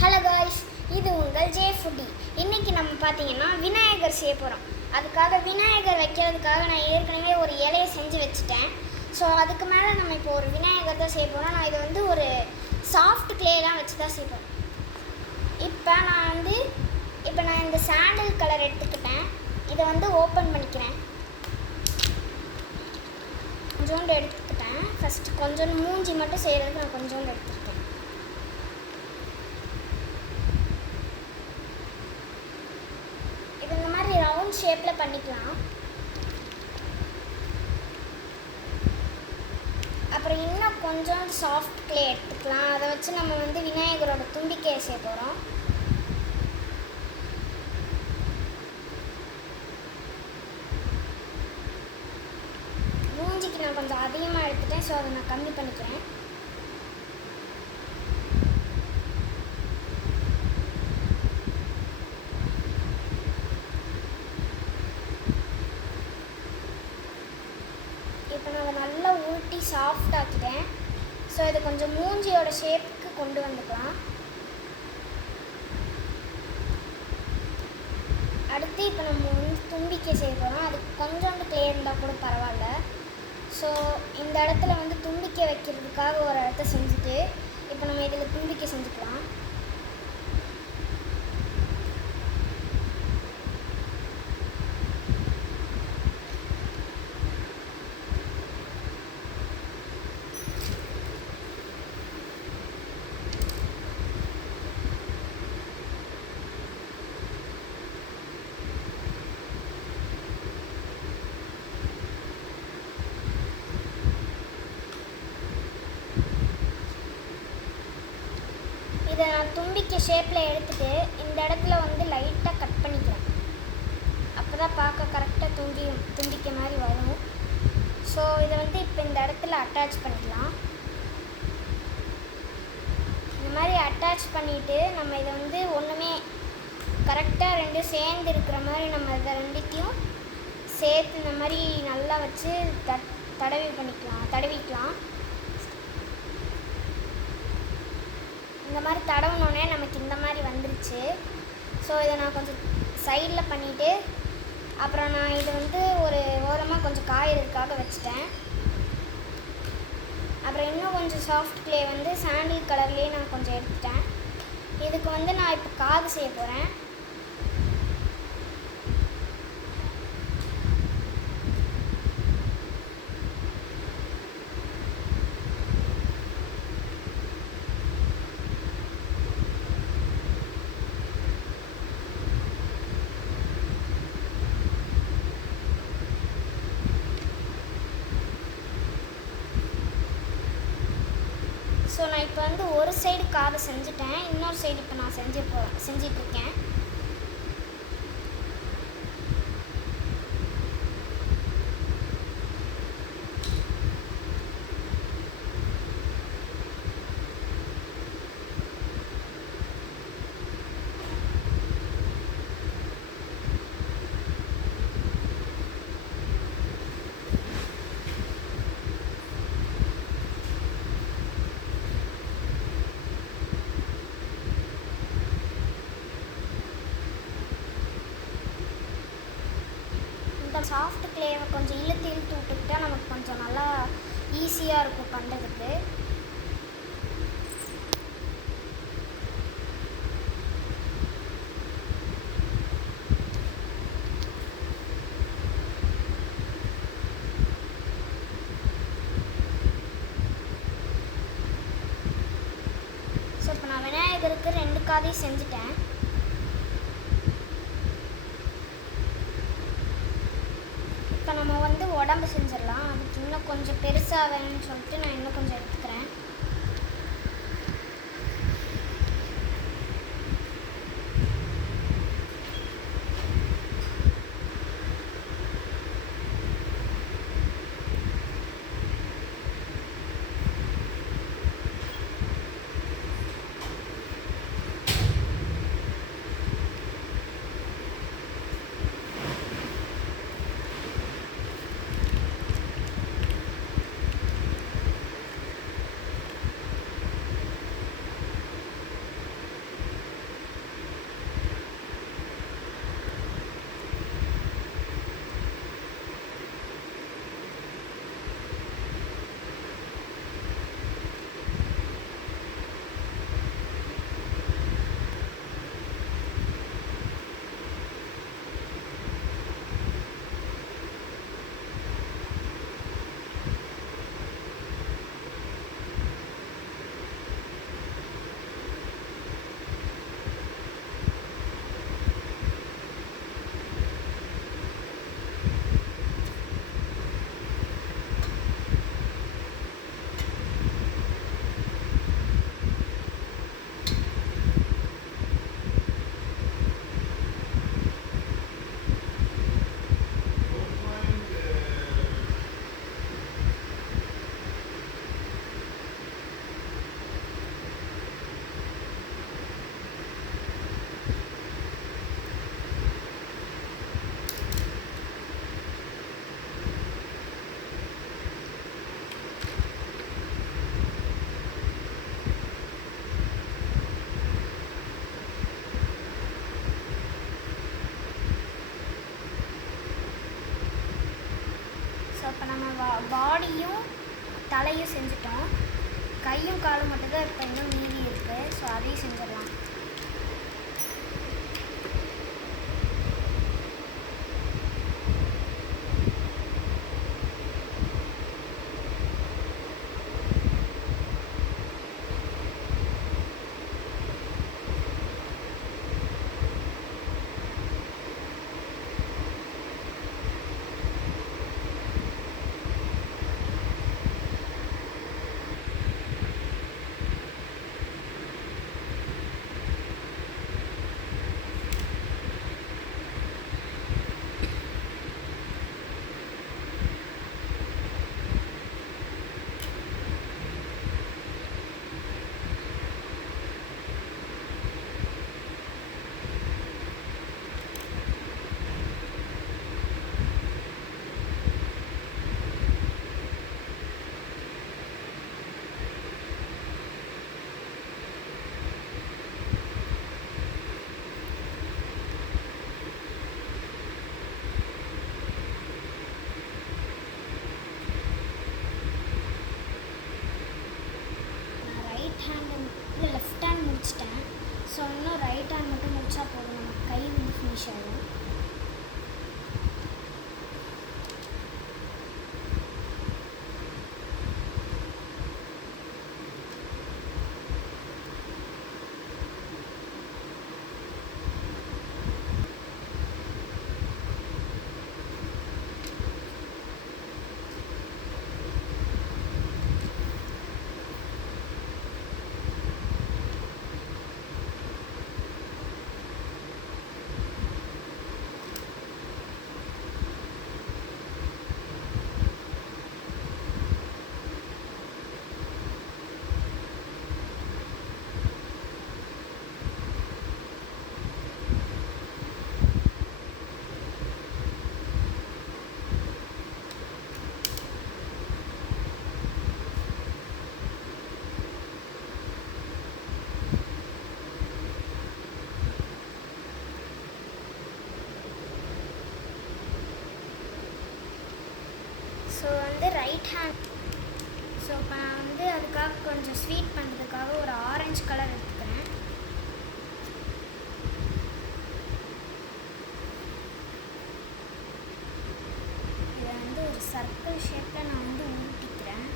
Hello guys, இது உங்கள் J foodie. இன்றைக்கி நம்ம பார்த்தீங்கன்னா விநாயகர் செய்ய போகிறோம். அதுக்காக விநாயகர் வைக்கிறதுக்காக நான் ஏற்கனவே ஒரு இலையை செஞ்சு வச்சுட்டேன். ஸோ அதுக்கு மேலே நம்ம இப்போ ஒரு விநாயகர் தான் செய்ய போகிறோம். நான் இது ஒரு சாஃப்ட் கிளேலாம் வச்சு தான் செய்ய போகிறேன். இப்போ நான் இந்த சாண்டில் கலர் எடுத்துக்கிட்டேன். இதை ஓப்பன் பண்ணிக்கிறேன். கொஞ்சோண்டு எடுத்துக்கிட்டேன். ஃபஸ்ட்டு கொஞ்சோண்டு மூஞ்சி மட்டும் செய்கிறதுக்கு நான் கொஞ்சோண்டு எடுத்துக்கிட்டேன். இது இந்த மாதிரி ரவுண்ட் ஷேப்பில் பண்ணிக்கலாம். அப்புறம் இன்னும் கொஞ்சம் சாஃப்ட் கிளே எடுத்துக்கலாம். அதை வச்சு நம்ம விநாயகரோட தும்பிக்கையை செய்ய போகிறோம். மூஞ்சிக்கு நான் கொஞ்சம் அதிகமாக எடுத்துட்டேன். ஸோ அதை நான் கம்மி பண்ணிக்கிறேன். இப்போ நான் அதை நல்லா உருட்டி சாஃப்ட் ஆக்கிட்டேன். ஸோ இது கொஞ்சம் மூஞ்சியோட ஷேப்புக்கு கொண்டு வந்துக்கலாம். அடுத்து இப்போ நம்ம தும்பிக்கை செய்ய போகிறோம். அதுக்கு கொஞ்சோண்டு கிளே இருந்தால் கூட பரவாயில்ல. ஸோ இந்த இடத்துல தும்பிக்கை வைக்கிறதுக்காக ஒரு இடத்த செஞ்சுட்டு இப்போ நம்ம இதில் தும்பிக்கை செஞ்சுக்கலாம். இதை நான் தும்பிக்கை ஷேப்பில் எடுத்துகிட்டு இந்த இடத்துல லைட்டாக கட் பண்ணிக்கிறேன். அப்போ தான் பார்க்க கரெக்டாக தும்பிக்கை மாதிரி வரும். ஸோ இதை இப்போ இந்த இடத்துல அட்டாச் பண்ணிக்கலாம். இந்த மாதிரி அட்டாச் பண்ணிவிட்டு நம்ம இதை ஒன்றுமே கரெக்டாக ரெண்டும் சேர்ந்து இருக்கிற மாதிரி நம்ம இதை ரெண்டுத்தையும் சேர்த்து இந்த மாதிரி நல்லா வச்சு தடவிக்கலாம். இந்த மாதிரி தடவுனோடனே நமக்கு இந்த மாதிரி வந்துருச்சு. ஸோ இதை நான் கொஞ்சம் சைடில் பண்ணிவிட்டு அப்புறம் நான் இது ஒரு ஓரமாக கொஞ்சம் காயறதுக்காக வச்சுட்டேன். அப்புறம் இன்னும் கொஞ்சம் சாஃப்ட் கிளே சாண்டில் கலர்லேயே நான் கொஞ்சம் எடுத்துட்டேன். இதுக்கு நான் இப்போ காது செய்ய போகிறேன். ஸோ நான் இப்போ ஒரு சைடு காது செஞ்சுட்டேன். இன்னொரு சைடு இப்போ நான் செஞ்சிட்ருக்கேன். இந்த சாஃப்ட் கிளேவை கொஞ்சம் இழுத்து விட்டுக்கிட்டால் நமக்கு கொஞ்சம் நல்லா ஈஸியாக இருக்கும் பண்ணுறதுக்கு. ஸோ இப்போ நான் விநாயகருக்கு 2 காதையும் செஞ்சுட்டேன். இப்போ நம்ம உடம்பு செஞ்சிடலாம். அதுக்கு இன்னும் கொஞ்சம் பெருசாக வேணும்னு சொல்லிட்டு நான் இன்னும் கொஞ்சம் எடுத்துக்கிறேன். இப்போ நம்ம பாடியும் தலையும் செஞ்சுட்டோம். கையும் காலும் மட்டும்தான் இப்போ இன்னும் மீதி இருக்குது. ஸோ அதையும் செஞ்சிடலாம். லெஃப்ட் ஹேண்ட் முடிச்சிட்டேன். ஸோ இன்னும் ரைட் ஹேண்ட் மட்டும் முடிச்சா போதும், நம்ம கை வந்து ஃபினிஷ் ஆகும். ஸோ வந்து ரைட் ஹேண்ட். ஸோ இப்போ நான் வந்து அதுக்காக கொஞ்சம் ஸ்வீட் பண்ணுறதுக்காக ஒரு ஆரஞ்சு கலர் எடுத்துக்கிறேன். இதை வந்து ஒரு சர்க்கிள் ஷேப்பில் நான் வந்து ஊட்டிக்கிறேன்.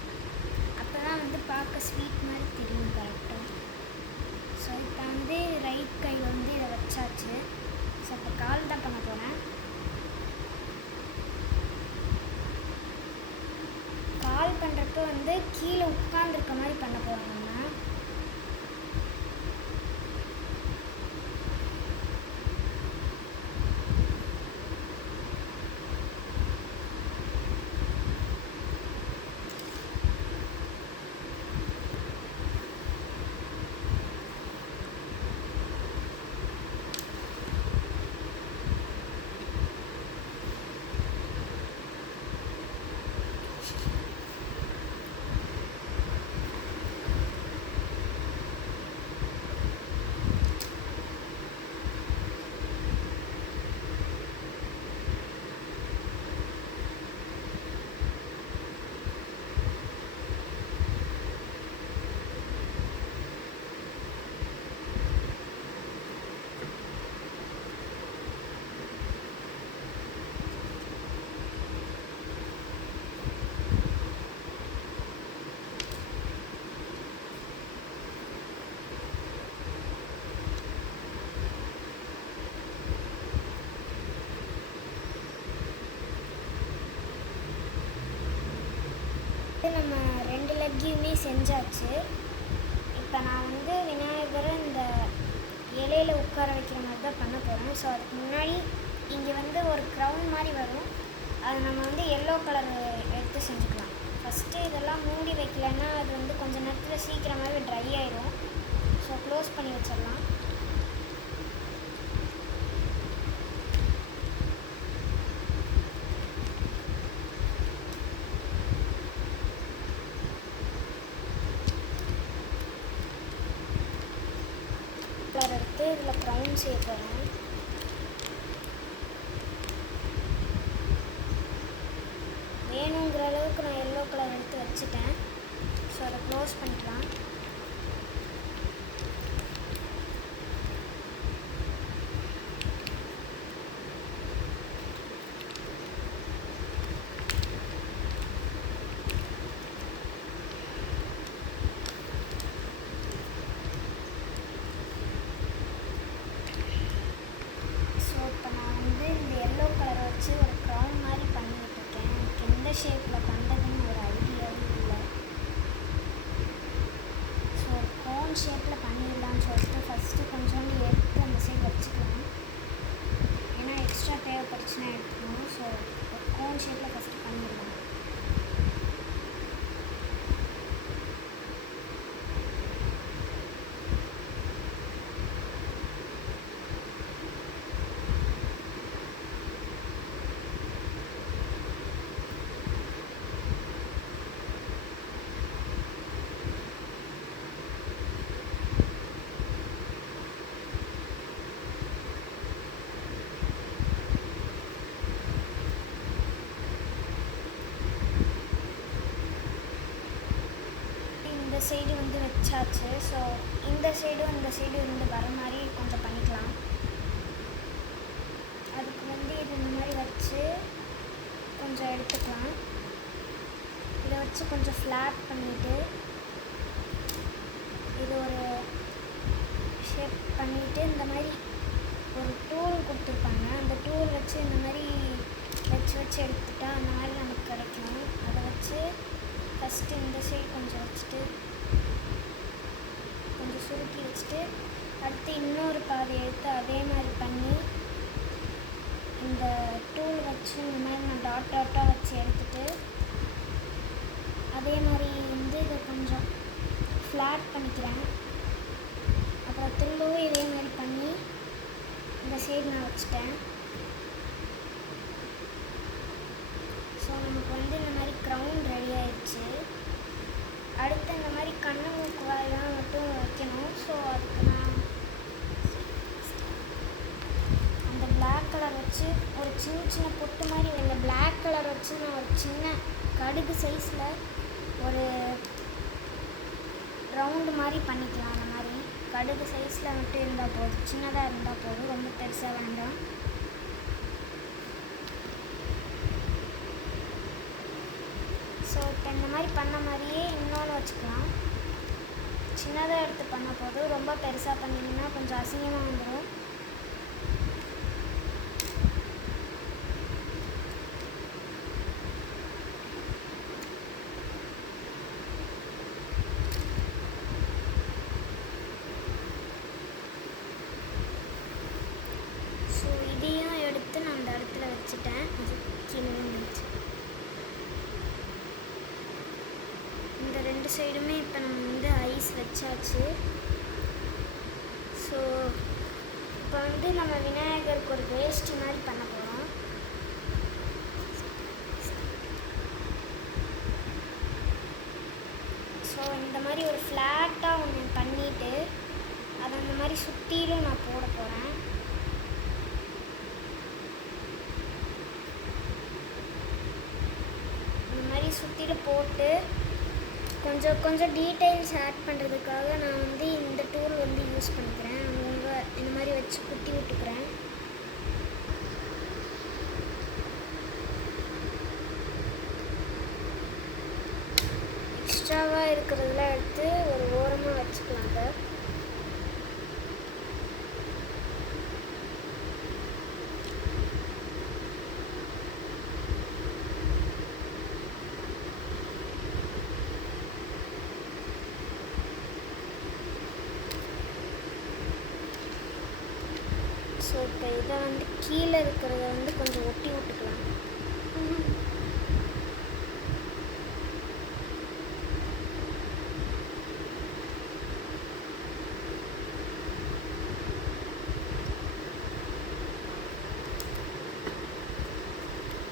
அப்போ தான் வந்து பார்க்க ஸ்வீட் மாதிரி தெரியும் கரெக்டாக. ஸோ இப்போ வந்து ரைட் கையில் வந்து இதை வச்சாச்சு. ஸோ இப்போ கால் தான் பண்ண போகிறேன். கால் பண்ணுறப்போ வந்து கீழே உட்காந்துருக்க மாதிரி பண்ண போகிறோம் நம்ம. நம்ம 2 லெக்கையுமே செஞ்சாச்சு. இப்போ நான் வந்து விநாயகரை இந்த இலையில உட்கார வைக்கிற மாதிரி தான் பண்ண போகிறேன். ஸோ அதுக்கு முன்னாடி இங்கே வந்து ஒரு க்ரௌன் மாதிரி வரும். அது நம்ம வந்து எல்லோ கலர் எடுத்து செஞ்சுக்கலாம். ஃபஸ்ட்டு இதெல்லாம் மூடி வைக்கலன்னா அது வந்து கொஞ்சம் நேரத்தில் சீக்கிரமாகவே ட்ரை ஆயிடும். ஸோ க்ளோஸ் பண்ணி வச்சிடலாம். கலர் எடுத்து இதில் க்ரௌன் செய்ய போகிறேன். வேணுங்கிற அளவுக்கு நான் எல்லோ கலர் எடுத்து வச்சுட்டேன். ஸோ அதை க்ளோஸ் பண்ணிக்கலாம். ஷேப்பில் பண்ணுறதுன்னு ஒரு ஐடியாவும் இல்லை. ஸோ கோன் ஷேப்பில் பண்ணிடலான்னு சொல்லிட்டு ஃபஸ்ட்டு கொஞ்சோண்டு எடுத்து அந்த சைடு வச்சுக்கலாம். ஏன்னா எக்ஸ்ட்ரா தேவைப்படுச்சுன்னா எடுத்துக்கணும். ஸோ கோன் ஷேப்பில் ஃபஸ்ட்டு பண்ணிடலாம். இந்த சைடு வந்து வச்சாச்சு. ஸோ இந்த சைடும் இந்த சைடு இருந்து வர மாதிரி கொஞ்சம் பண்ணிக்கலாம். அதுக்கு வந்து இது இந்த மாதிரி வச்சு கொஞ்சம் எடுத்துக்கலாம். இதை வச்சு கொஞ்சம் ஃப்ளாட் பண்ணிவிட்டு இது ஒரு ஷேப் பண்ணிவிட்டு இந்த மாதிரி ஒரு டூல் கொடுத்துருப்பாங்க. அந்த டூல் வச்சு இந்த மாதிரி வச்சு எடுத்துட்டா அந்த மாதிரி நமக்கு கிடைக்கும். அதை வச்சு ஃபஸ்ட்டு இந்த சைடு கொஞ்சம் வச்சுட்டு கொஞ்சம் சுருக்கி வச்சுட்டு அடுத்து இன்னொரு பாதை எடுத்து அதே மாதிரி பண்ணி இந்த டூல் வச்சு இந்த மாதிரி நான் டாட்டாக வச்சு எடுத்துட்டு அதே மாதிரி வந்து இதை கொஞ்சம் ஃப்ளாட் பண்ணிக்கிறேன். அப்புறம் திரும்பவும் இதே மாதிரி பண்ணி இந்த சைடு நான் வச்சுட்டேன். ஸோ நமக்கு வந்து இந்த மாதிரி க்ரௌண்ட் ரெடி ஆயிடுச்சு. அடுத்து இந்த மாதிரி கண்ணு மூக்கு வாயெல்லாம் மட்டும் வைக்கணும். ஸோ அதுக்கு நான் அந்த பிளாக் கலர் வச்சு ஒரு சின்ன சின்ன பொட்டு மாதிரி இந்த பிளாக் கலர் வச்சு நான் ஒரு சின்ன கடுகு சைஸில் ஒரு ரவுண்டு மாதிரி பண்ணிக்கலாம். அந்த மாதிரி கடுகு சைஸில் மட்டும் இருந்தால் போதும், சின்னதாக இருந்தால் போதும், ரொம்ப பெருசாக வேண்டாம். ஸோ இப்போ இந்த மாதிரி பண்ண மாதிரியே இன்னொன்று வச்சுக்கலாம். சின்னதாக எடுத்து பண்ண போதும், ரொம்ப பெருசாக பண்ணிங்கன்னா கொஞ்சம் அசிங்கமாக வந்துடும். ஸோ இதையும் எடுத்து நான் அந்த இடத்துல வச்சுட்டேன். அது கீழே வந்துச்சு. இந்த ரெண்டு சைடுமே இப்போ நம்ம வந்து ஐஸ் வச்சாச்சு. ஸோ இப்போ வந்து நம்ம விநாயகருக்கு ஒரு வேஸ்ட் மாதிரி பண்ண போகிறோம். ஸோ இந்த மாதிரி ஒரு ஃப்ளாட்டாக ஒன்று பண்ணிவிட்டு அதை அந்த மாதிரி சுற்றிலும் நான் போட போகிறேன். இந்த மாதிரி சுற்றிட்டு போட்டு கொஞ்சம் கொஞ்சம் டீட்டெயில்ஸ் ஆட் பண்ணுறதுக்காக நான் வந்து இந்த டூல் வந்து யூஸ் பண்ணிக்கிறேன். அவங்க இந்த மாதிரி வச்சு குட்டி விட்டுக்கிறேன். எக்ஸ்ட்ராவாக இருக்கிறதுலாம் எடுத்து ஒரு ஓரமாக வச்சுக்கலாம். அதை ஸோ இப்போ இதை வந்து கீழே இருக்கிறத வந்து கொஞ்சம் ஒட்டி விட்டுக்கலாம்.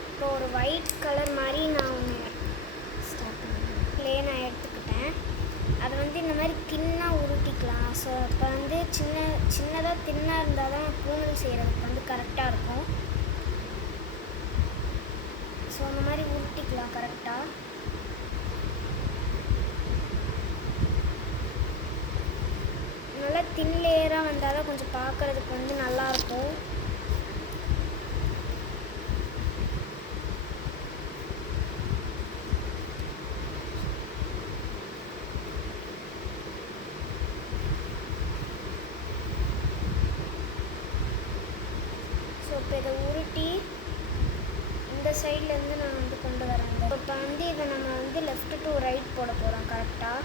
இப்போ ஒரு ஒயிட் கலர் மாதிரி நான் ஒன்று பிளேனாக எடுத்துக்கிட்டேன். அதை வந்து இந்த மாதிரி தின்னாக உருட்டிக்கலாம். ஸோ இப்போ வந்து சின்னதாக தின்னாக இருந்தால் தான் பூனல் செய்கிறதுக்கு வந்து கரெக்டாக இருக்கும். ஸோ அந்த மாதிரி உருட்டிக்கலாம். வச்சுக்கலாம் கரெக்டாக. நல்லா தின் லேயராக வந்தால் தான் கொஞ்சம் பார்க்குறதுக்கு வந்து நல்லாயிருக்கும். ஸோ இப்போ இதை உருட்டி இந்த சைட்லேருந்து நான் வந்து கொண்டு வரேன். இப்போ வந்து இதை நம்ம வந்து லெஃப்ட் டு ரைட் போட போகிறோம் கரெக்டாக.